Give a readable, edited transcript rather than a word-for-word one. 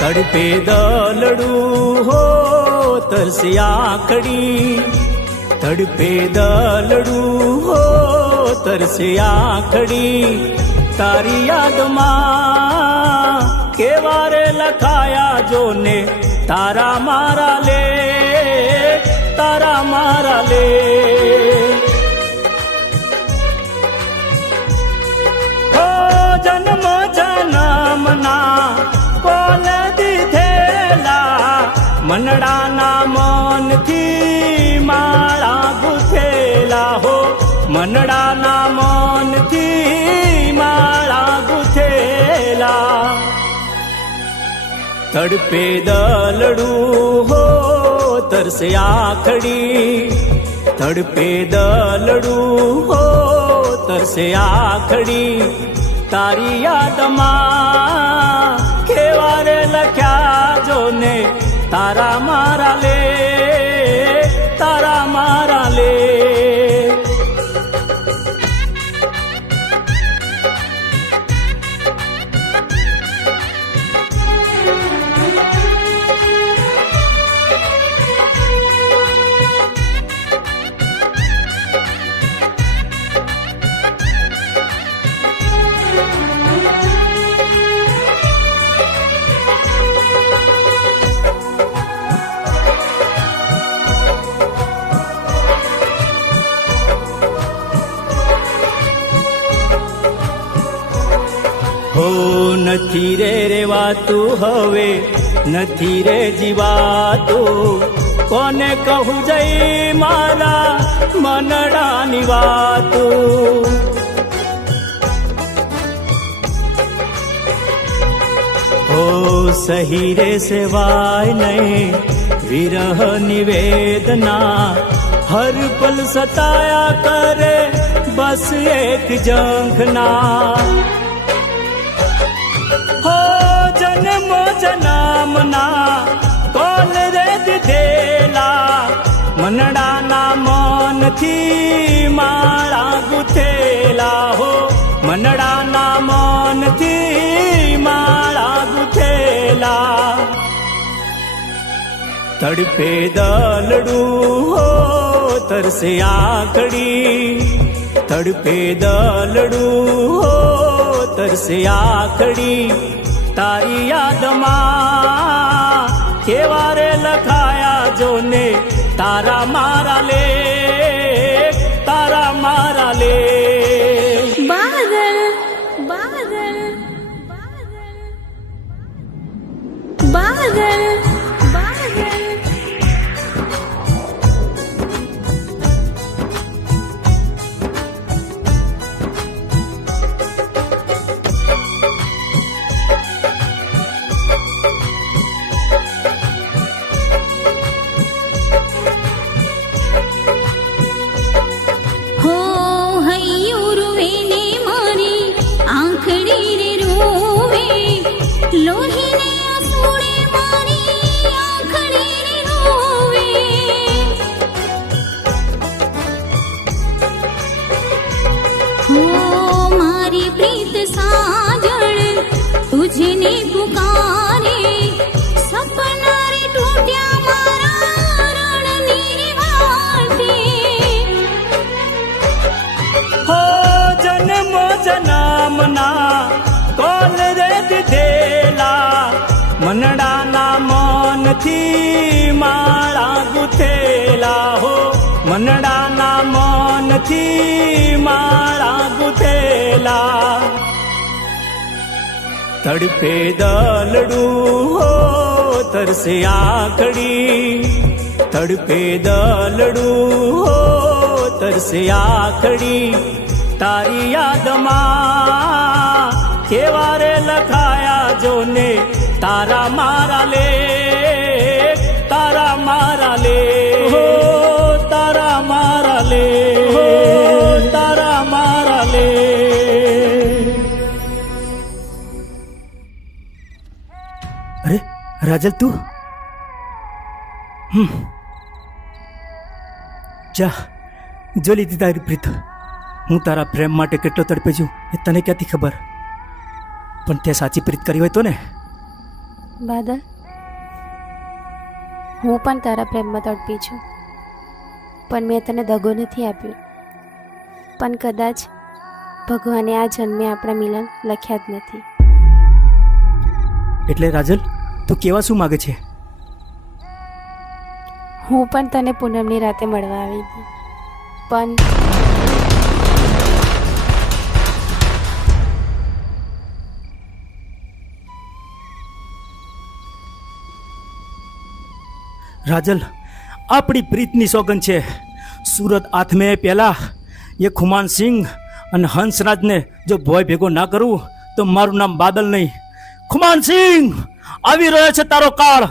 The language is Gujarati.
તડપે દલડું હો તરસે આખડી, તડપે દલડું હો તરસે આખડી, તારી યાદમાં કેવારે લખાયા જોને તારા મારા લે, તારા મારા લે. હો જન્મ જન્મના કોલ દીધેલા મનડાના મનથી માળા ગુથેલા, હો મનડાના મનથી માળા ગુથેલા. તડપે દલડું હો તરસે આખડી, તડપે દલડું હો તરસે આખડી, તારી યાદમાં કેવારે લખ્યા જોને તારા મારા લે, તારા મારા લે. હો નથી રે રેવાતું હવે, નથી રે જીવાતું, કોને કહું જઈ મારા મનડાની વાતું. હો સહી રે સેવાય નહીં વિરહ નિવેદના, હર પલ સતાયા કરે બસ એક ઝંખના. હો જન્મ જન્મના કોલ રે દીધેલા મનડાના મનથી માળા ગુથેલા, હો મનડાના મનથી માળા ગુથેલા. તડપે દલડું હો તરસે આખડી, તડપે દલડું હો તરસે આખડી, તારી યાદમાં કેવારે લખાયા જોને તારા મારા લે, તારા મારા લે. બાદલ બાદલ બાદલ બાદલ બાદલ. લોહીને આંસુડે મારી આંખડી રોવે, હો મારી પ્રીત સાજણ તુજને પુકારે, સપના રે તૂટ્યા મારા રણની વાટે. હો જન્મ જન્મના કોલ રે દીધેલા મનડાના મનથી માળા ગુથેલા, હો મનડાના મનથી માળા ગુથેલા. તડપે દલડું હો તરસે આખડી, તડપે દલડું હો તરસે આખડી, તારી યાદમાં કેવારે લખાયા જોને તારા મારા લે, તારા મારા લે. હો તારા મારા લે, હો તારા મારા લે. અરે રાજલ તું જા જો લીધી તારી પ્રીત. હું તારા પ્રેમ માટે કેટલો તડપે છું એ તને ક્યાંથી ખબર, પણ તે સાચી પ્રીત કરી હોય તો ને બાદલ, હું પણ તારા પ્રેમમાં તડપી છું, પણ મેં તને દગો નથી આપ્યો. પણ કદાચ ભગવાને આ જન્મે આપણા મિલન લખ્યા જ નથી. એટલે રાજલ, તું કેવા શું માગે છે? હું પણ તને પૂનમની રાતે મળવા આવી હતી, પણ રાજલ, આપણી પ્રીતની સોગન છે. સુરત આથમે પહેલા એ ખુમાન સિંહ અને હંસરાજને જો ભોય ભેગો ના કરું તો મારું નામ બાદલ નહીં, ખુમાન સિંહ આવી રહ્યો છે તારો કાળ.